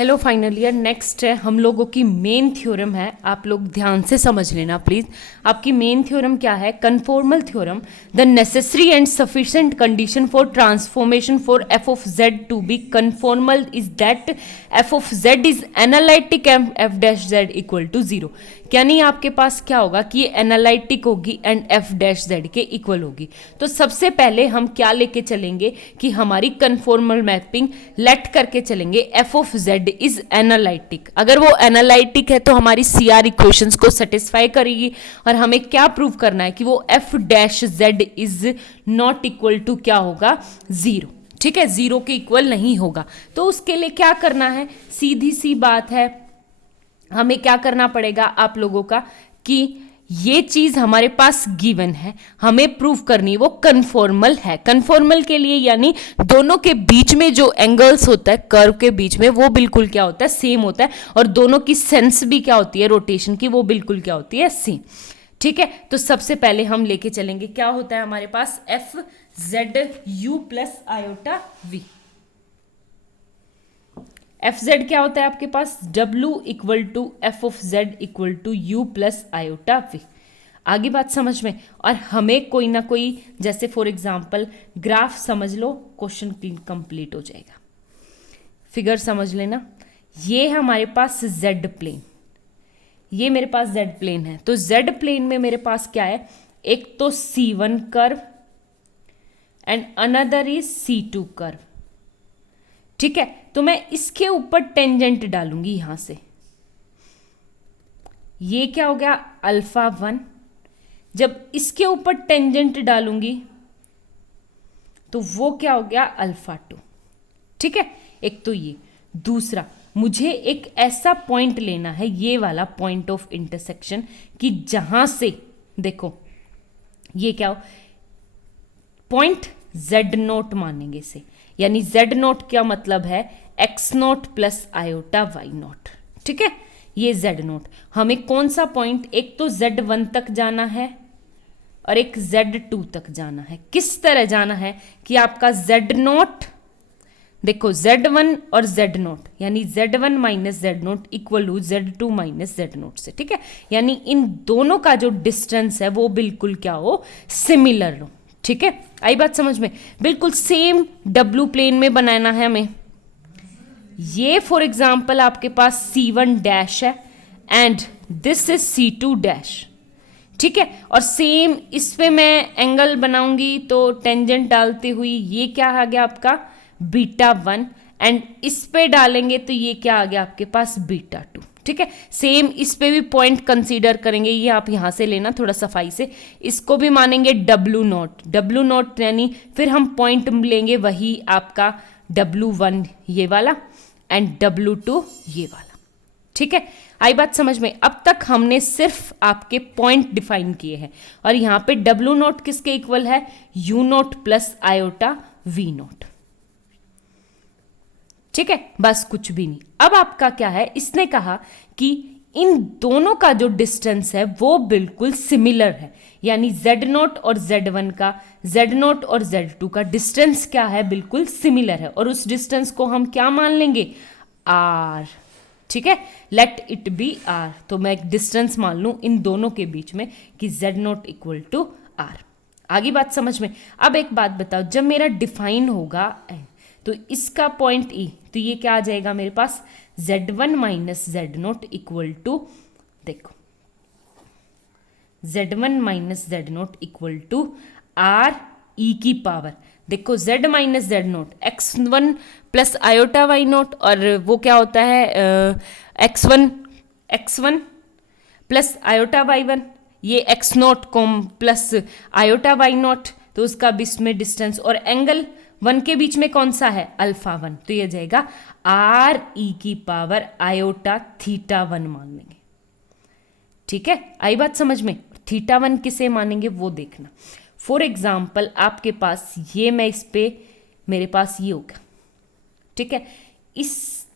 Hello final year. Next है हम लोगों की मेन थ्योरम है, आप लोग ध्यान से समझ लेना प्लीज। आपकी मेन थ्योरम क्या है? Conformal theorem. The necessary and sufficient condition for transformation for F of Z to be conformal is that F of Z is analytic F dash Z equal to zero. यानी आपके पास क्या होगा कि ये analytic होगी एंड एफ डैश जेड के equal होगी। तो सबसे पहले हम क्या लेके चलेंगे कि हमारी कन्फॉर्मल मैपिंग लेट करके चलेंगे F of Z is analytic. अगर वो एनालिटिक है तो हमारी सी आर इक्वेशंस को सेटिस्फाई करेगी और हमें क्या प्रूव करना है कि वो F dash Z is not equal to क्या होगा? जीरो। ठीक है, जीरो के इक्वल नहीं होगा। तो उसके लिए क्या करना है? सीधी सी बात है, हमें क्या करना पड़ेगा आप लोगों का कि ये चीज हमारे पास गिवन है, हमें प्रूव करनी वो कन्फॉर्मल है। कन्फॉर्मल के लिए यानी दोनों के बीच में जो एंगल्स होता है कर्व के बीच में वो बिल्कुल क्या होता है? सेम होता है। और दोनों की सेंस भी क्या होती है रोटेशन की? वो बिल्कुल क्या होती है? सेम। ठीक है, तो सबसे पहले हम लेके चलेंगे क्या होता है हमारे पास? F Z U plus iota V. F Z क्या होता है आपके पास? W equal to F of Z equal to U plus iota V. आगे बात समझ में। और हमें कोई ना कोई, जैसे फॉर एग्जाम्पल ग्राफ समझ लो, क्वेश्चन कंप्लीट हो जाएगा। फिगर समझ लेना, ये है हमारे पास जेड प्लेन, ये मेरे पास जेड प्लेन है। तो जेड प्लेन में मेरे पास क्या है? एक तो C1 curve and another is C2 curve. ठीक है, तो मैं इसके ऊपर टेंजेंट डालूंगी यहां से। ये क्या हो गया? अल्फा 1। जब इसके ऊपर टेंजेंट डालूंगी तो वो क्या हो गया? अल्फा 2। ठीक है, एक तो ये। दूसरा, मुझे एक ऐसा पॉइंट लेना है, ये वाला पॉइंट ऑफ इंटरसेक्शन, कि जहां से देखो ये क्या हो? पॉइंट जेड नोट मानेंगे इसे। यानी जेड नोट क्या मतलब है? X nought plus iota Y nought. ठीक है, ये जेड नोट। हमें कौन सा पॉइंट? एक तो Z1 तक जाना है और एक Z2 तक जाना है। किस तरह जाना है कि आपका Z नोट, देखो Z1 और Z नोट, यानी Z1 minus Z nought equal to Z2 minus Z nought से। ठीक है, यानी इन दोनों का जो डिस्टेंस है वो बिल्कुल क्या हो? सिमिलर हो। ठीक है, आई बात समझ में? बिल्कुल सेम डब्ल्यू प्लेन में बनाना है हमें। ये फॉर एग्जाम्पल आपके पास C1 डैश है and this is C2 dash. ठीक है, और सेम इस पे मैं एंगल बनाऊंगी तो टेंजेंट डालते हुई ये क्या आ गया आपका? बीटा 1। एंड इस पे डालेंगे तो ये क्या आ गया आपके पास? बीटा 2। ठीक है, सेम इस पे भी पॉइंट कंसीडर करेंगे, ये आप यहां से लेना थोड़ा सफाई से। इसको भी मानेंगे डब्ल्यू नोट। डब्ल्यू नोट यानी फिर हम पॉइंट लेंगे वही आपका W1 ये वाला एंड W2 ये वाला। ठीक है, आई बात समझ में? अब तक हमने सिर्फ आपके पॉइंट डिफाइन किए हैं और यहां पे W नोट किसके इक्वल है? U note plus iota V note. ठीक है, बस कुछ भी नहीं। अब आपका क्या है? इसने कहा कि इन दोनों का जो डिस्टेंस है वो बिल्कुल सिमिलर है। यानी Z नोट और Z1 का, Z नोट और Z2 का डिस्टेंस क्या है? बिल्कुल सिमिलर है। और उस डिस्टेंस को हम क्या मान लेंगे? R। ठीक है, लेट इट बी R। तो मैं एक डिस्टेंस मान लूं इन दोनों के बीच में कि Z nought equal to R। आगे बात समझ में? अब एक बात बताओ, जब मेरा डिफाइन होगा तो इसका पॉइंट E, तो ये क्या आ जाएगा मेरे पास? Z1 minus Z nought equal to, देखो Z1 minus Z nought equal to R E की पावर, देखो Z minus Z nought X1 plus iota Y nought, और वो क्या होता है? X1 प्लस आयोटा वाई 1, ये X nought comma plus iota Y nought, तो उसका बीच में डिस्टेंस और एंगल 1 के बीच में कौन सा है? अल्फा 1। तो ये जाएगा R E की पावर आयोटा थीटा 1 मान लेंगे। ठीक है, आई बात समझ में? थीटा 1 किसे मानेंगे वो देखना। फॉर एग्जाम्पल आपके पास ये, मैं इस पे, मेरे पास ये होगा। ठीक है, इस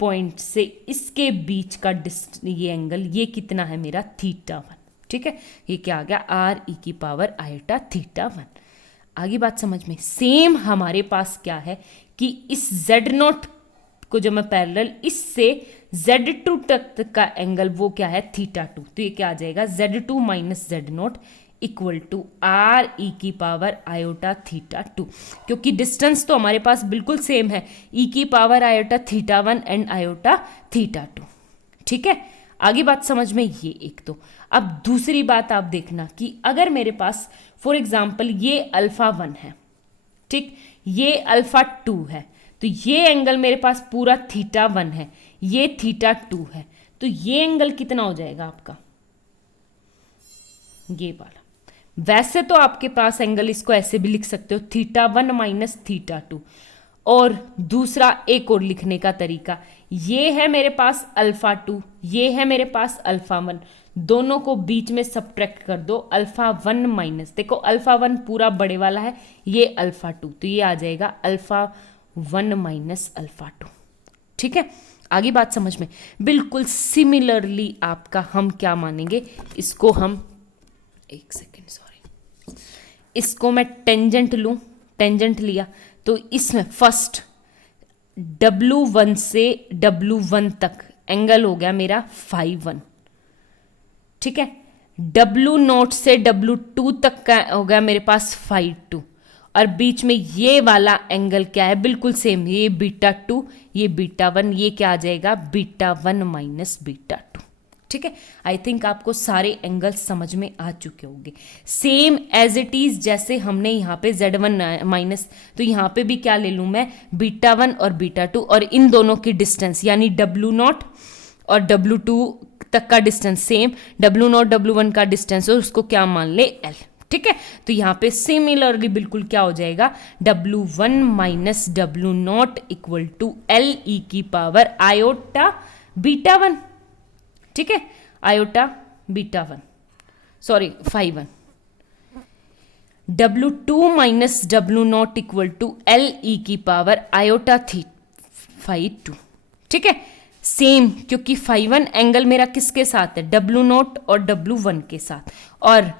पॉइंट से इसके बीच का ये एंगल, ये कितना है मेरा? थीटा 1। ठीक है, ये क्या आ गया? R E की पावर आयोटा थीटा 1। आगे बात समझ में? सेम हमारे पास क्या है कि इस Z नोट को जब मैं पैरेलल, इससे Z2 तक का एंगल वो क्या है, थीटा 2। तो ये क्या आ जाएगा, Z2 minus Z0 equal to R E की पावर आयोटा थीटा 2, क्योंकि डिस्टेंस तो हमारे पास बिल्कुल सेम है, ई की power iota theta 1 and iota theta 2। ठीक है, आगे बात समझ में ये एक। तो अब दूसरी बात आप देखना कि अगर मेरे पास फॉर एग्जाम्पल ये अल्फा 1 है, ठीक, ये अल्फा 2 है, तो ये एंगल मेरे पास पूरा थीटा 1 है, ये थीटा 2 है, तो ये एंगल कितना हो जाएगा आपका, ये वाला। वैसे तो आपके पास एंगल इसको ऐसे भी लिख सकते हो, थीटा 1 माइनस थीटा 2। और दूसरा एक और लिखने का तरीका, ये है मेरे पास अल्फा 2, ये है मेरे पास अल्फा 1, दोनों को बीच में सब्ट्रैक्ट कर दो, अल्फा 1 माइनस, देखो अल्फा 1 पूरा बड़े वाला है, ये अल्फा 2, तो ये आ जाएगा अल्फा 1 माइनस अल्फा 2। ठीक है, आगे बात समझ में। बिल्कुल सिमिलरली आपका हम क्या मानेंगे, इसको हम, एक सेकेंड सॉरी, इसको मैं टेंजेंट लूं, टेंजेंट लिया तो इसमें फर्स्ट W1 से W1 तक एंगल हो गया मेरा फाई 1। ठीक है, W0 से W2 तक का हो गया मेरे पास फाई 2, और बीच में ये वाला एंगल क्या है, बिल्कुल सेम, ये बीटा 2, ये बीटा 1, ये क्या आ जाएगा, बीटा 1 माइनस बीटा 2। ठीक है, आई थिंक आपको सारे एंगल समझ में आ चुके होंगे, सेम एज इट इज जैसे हमने यहाँ पे Z1 माइनस, तो यहाँ पे भी क्या ले लूँ मैं, बीटा 1 और बीटा 2, और इन दोनों की डिस्टेंस यानी W0 और W2 तक का डिस्टेंस सेम, W0 W1 का डिस्टेंस, और उसको क्या मान ले, L। ठीक है, तो यहाँ पे सिमिलरली बिल्कुल क्या हो जाएगा, W1 minus W0 equal to L E की पावर आयोटा बीटा 1। ठीक है, iota beta 1, sorry phi 1, W2 minus W0 equal to L E की पावर आयोटा थी फाई 2। ठीक है, सेम, क्योंकि फाई 1 एंगल मेरा किसके साथ है, W0 और W1 के साथ, और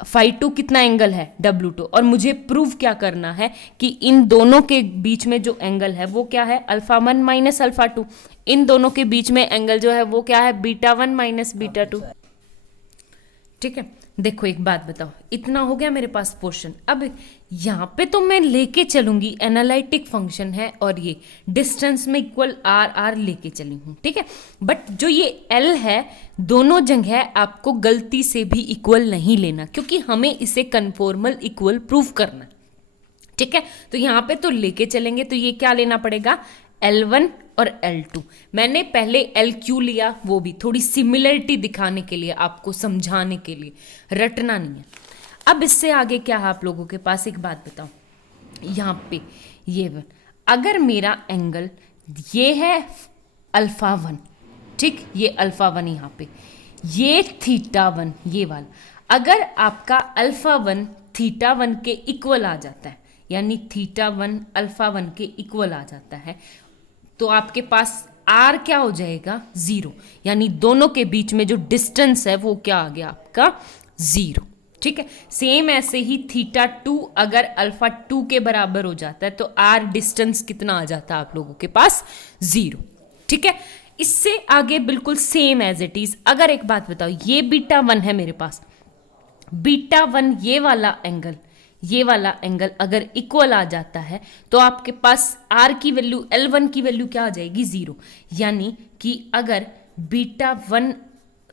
फाई 2 कितना एंगल है, W2, और मुझे प्रूव क्या करना है कि इन दोनों के बीच में जो एंगल है वो क्या है, अल्फा 1 माइनस अल्फा 2, इन दोनों के बीच में एंगल जो है वो क्या है, बीटा 1 माइनस बीटा 2। ठीक है, देखो एक बात बताओ, इतना हो गया मेरे पास पोर्शन। अब यहाँ पे तो मैं लेके चलूंगी, एनालिटिक फंक्शन है और ये डिस्टेंस में इक्वल आर आर लेके चली हूँ। ठीक है, बट जो ये एल है, दोनों जगह आपको गलती से भी इक्वल नहीं लेना, क्योंकि हमें इसे कन्फॉर्मल इक्वल प्रूव करना। ठीक है, तो यहाँ पे तो लेके चलेंगे, तो ये क्या लेना पड़ेगा, L1 और L2। मैंने पहले LQ लिया, वो भी थोड़ी सिमिलरिटी दिखाने के लिए, आपको समझाने के लिए, रटना नहीं है। अब इससे आगे क्या है आप लोगों के पास, एक बात बताओ, यहाँ पे ये अगर मेरा एंगल ये है अल्फा 1, ठीक, ये अल्फा 1 यहाँ पे, ये थीटा 1 ये वाला, अगर आपका अल्फा 1 थीटा 1 के इक्वल आ जाता है, यानी थीटा 1 अल्फा 1 के इक्वल आ जाता है, तो आपके पास R क्या हो जाएगा, 0, यानी दोनों के बीच में जो डिस्टेंस है वो क्या आ गया आपका, 0। ठीक है, सेम ऐसे ही थीटा 2 अगर अल्फा 2 के बराबर हो जाता है तो R डिस्टेंस कितना आ जाता है आप लोगों के पास, 0। ठीक है, इससे आगे बिल्कुल सेम एज इट इज। अगर एक बात बताओ, ये बीटा 1 है मेरे पास, बीटा 1 ये वाला एंगल अगर इक्वल आ जाता है तो आपके पास R की वैल्यू, L1 की वैल्यू क्या आ जाएगी, 0। यानी कि अगर बीटा 1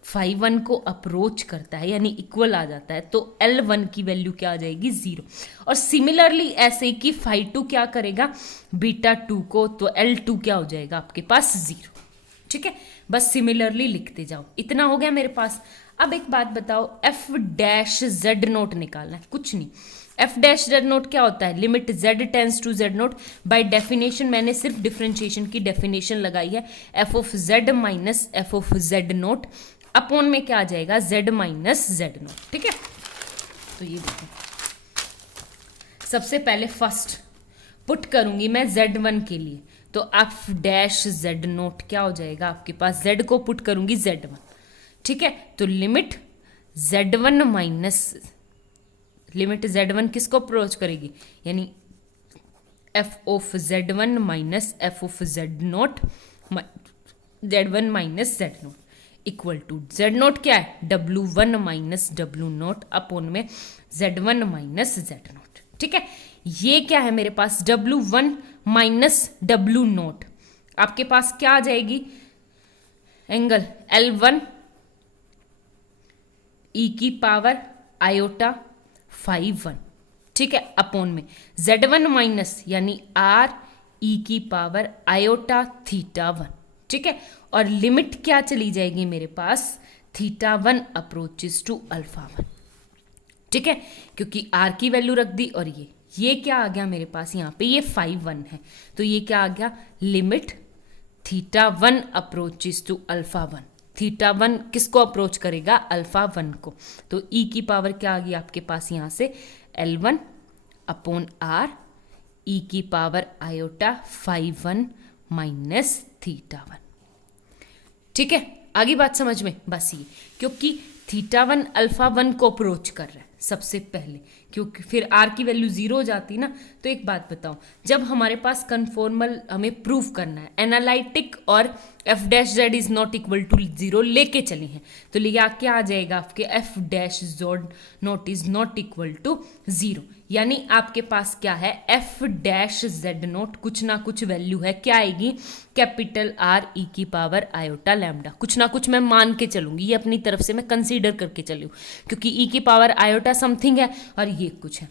फाई 1 को अप्रोच करता है यानी इक्वल आ जाता है, तो L1 की वैल्यू क्या आ जाएगी, 0। और सिमिलरली ऐसे कि फाई 2 क्या करेगा बीटा 2 को, तो L2 क्या हो जाएगा आपके पास, 0। ठीक है, बस सिमिलरली लिखते जाओ, इतना हो गया मेरे पास। अब एक बात बताओ, एफ डैश जेड नोट निकालना है, कुछ नहीं, एफ डैश जेड नोट क्या होता है, limit Z tends to Z nought. By definition मैंने सिर्फ डिफरेंशिएशन की डेफिनेशन लगाई है, F of Z minus F of Z nought upon में क्या आ जाएगा, जेड माइनस जेड नोट। ठीक है, तो ये देखो, सबसे पहले फर्स्ट पुट करूंगी मैं Z1 के लिए, तो एफ डैश जेड नोट क्या हो जाएगा आपके पास, Z को पुट करूंगी Z1। ठीक है, तो limit Z1 minus, limit Z1 किसको अप्रोच करेगी, यानी F of Z1 minus F of Z0 Z1 minus Z0 equal to Z0 क्या है, W1 माइनस W0 अपॉन में Z1 माइनस Z0। ठीक है, ये क्या है मेरे पास, W1 माइनस W0, आपके पास क्या आ जाएगी, एंगल L1 e की पावर आयोटा फाई 1। ठीक है, अपॉन में Z1 माइनस यानी R e की पावर आयोटा थीटा 1। ठीक है, और लिमिट क्या चली जाएगी मेरे पास, थीटा 1 अप्रोचेस टू अल्फा 1। ठीक है, क्योंकि R की वैल्यू रख दी, और ये क्या आ गया मेरे पास, यहाँ पे ये फाई 1 है, तो ये क्या आ गया, limit theta 1 approaches to alpha 1। Theta 1 किसको अप्रोच करेगा, अल्फा 1 को, तो e की पावर क्या आ गई आपके पास यहाँ से L1 अपॉन R e की power iota phi 1 minus theta 1। ठीक है, आगे बात समझ में, बस ये, क्योंकि थीटा 1 अल्फा 1 को अप्रोच कर रहा है सबसे पहले, क्योंकि फिर R की वैल्यू 0 हो जाती ना। तो एक बात बताओ, जब हमारे पास कन्फॉर्मल हमें प्रूव करना है, एनालिटिक और F dash Z is not equal to 0 लेके चले हैं, तो लिया क्या आ जाएगा आपके F dash Z nought is not equal to 0, यानी आपके पास क्या है, एफ डैश जेड नॉट कुछ ना कुछ वैल्यू है, क्या आएगी, कैपिटल R e की पावर आयोटा लैम्डा, कुछ ना कुछ मैं मान के चलूंगी, ये अपनी तरफ से मैं कंसीडर करके चलूँ, क्योंकि e की पावर आयोटा समथिंग है और ये कुछ है,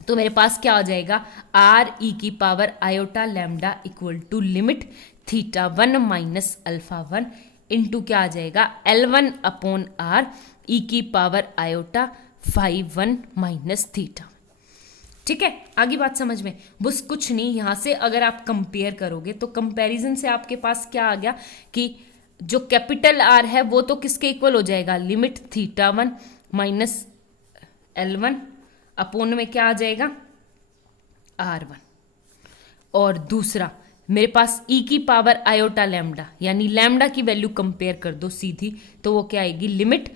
तो मेरे पास क्या आ जाएगा, R e की power iota lambda equal to limit theta 1 minus alpha 1 into क्या आ जाएगा, L1 अपॉन R e की power iota phi 1 minus theta. ठीक है, आगे बात समझ में, बस कुछ नहीं, यहाँ से अगर आप कंपेयर करोगे तो कंपैरिजन से आपके पास क्या आ गया कि जो कैपिटल R है वो तो किसके इक्वल हो जाएगा, limit theta 1 minus L1 upon में क्या आ जाएगा, R1, और दूसरा मेरे पास e की पावर आयोटा लैम्डा, यानी लैम्डा की वैल्यू कंपेयर कर दो सीधी, तो वो क्या आएगी, limit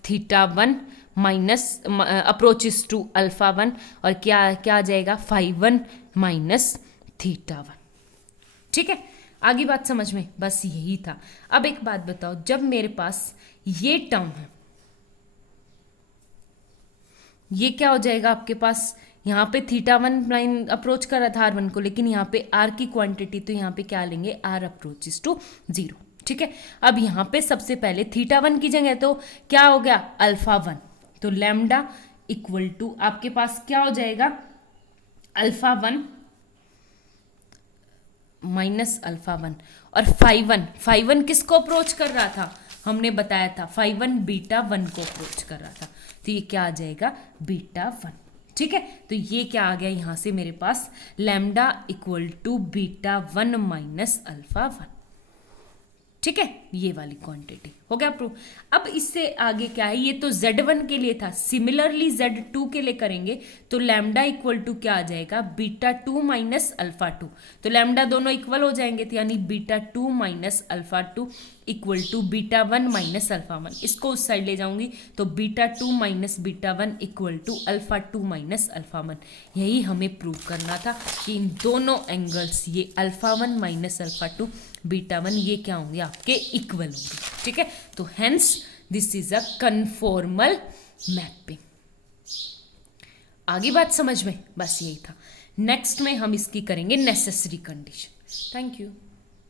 theta 1 minus approaches to alpha 1, और क्या आ जाएगा, फाई 1 माइनस थीटा 1। ठीक है, आगे बात समझ में, बस यही था। अब एक बात बताओ, जब मेरे पास ये टर्म है, ये क्या हो जाएगा आपके पास, यहाँ पे थीटा 1 लाइन अप्रोच कर रहा था R1 को, लेकिन यहाँ पे R की क्वांटिटी, तो यहाँ पे क्या लेंगे, R अप्रोचेस टू 0। ठीक है, अब यहाँ पे सबसे पहले थीटा 1 की जगह तो क्या हो गया, अल्फा 1, तो लैम्डा इक्वल टू आपके पास क्या हो जाएगा, अल्फा 1 माइनस अल्फा 1, और फाई 1 किसको अप्रोच कर रहा था, हमने बताया था फाई 1 बीटा 1 को अप्रोच कर रहा था, तो ये क्या आ जाएगा, बीटा 1। ठीक है, तो ये क्या आ गया यहाँ से मेरे पास, lambda equal to beta 1 minus alpha 1। ठीक है, ये वाली क्वांटिटी हो गया प्रूफ। अब इससे आगे क्या है, ये तो Z1 के लिए था, सिमिलरली Z2 के लिए करेंगे तो लैम्डा इक्वल टू क्या आ जाएगा, बीटा 2 माइनस अल्फा 2, तो लैम्डा दोनों इक्वल हो जाएंगे, तो यानी beta 2 minus alpha 2 equal to beta 1 minus alpha 1, इसको उस साइड ले जाऊंगी तो beta 2 minus beta 1 equal to alpha 2 minus alpha 1। यही हमें प्रूव करना था कि इन दोनों एंगल्स, ये अल्फा 1 माइनस अल्फा 2 बीटा 1, ये क्या होंगे, आपके इक्वल होंगे। ठीक है, तो hence this is a conformal mapping. आगे बात समझ में, बस यही था। नेक्स्ट में हम इसकी करेंगे नेसेसरी कंडीशन। Thank you.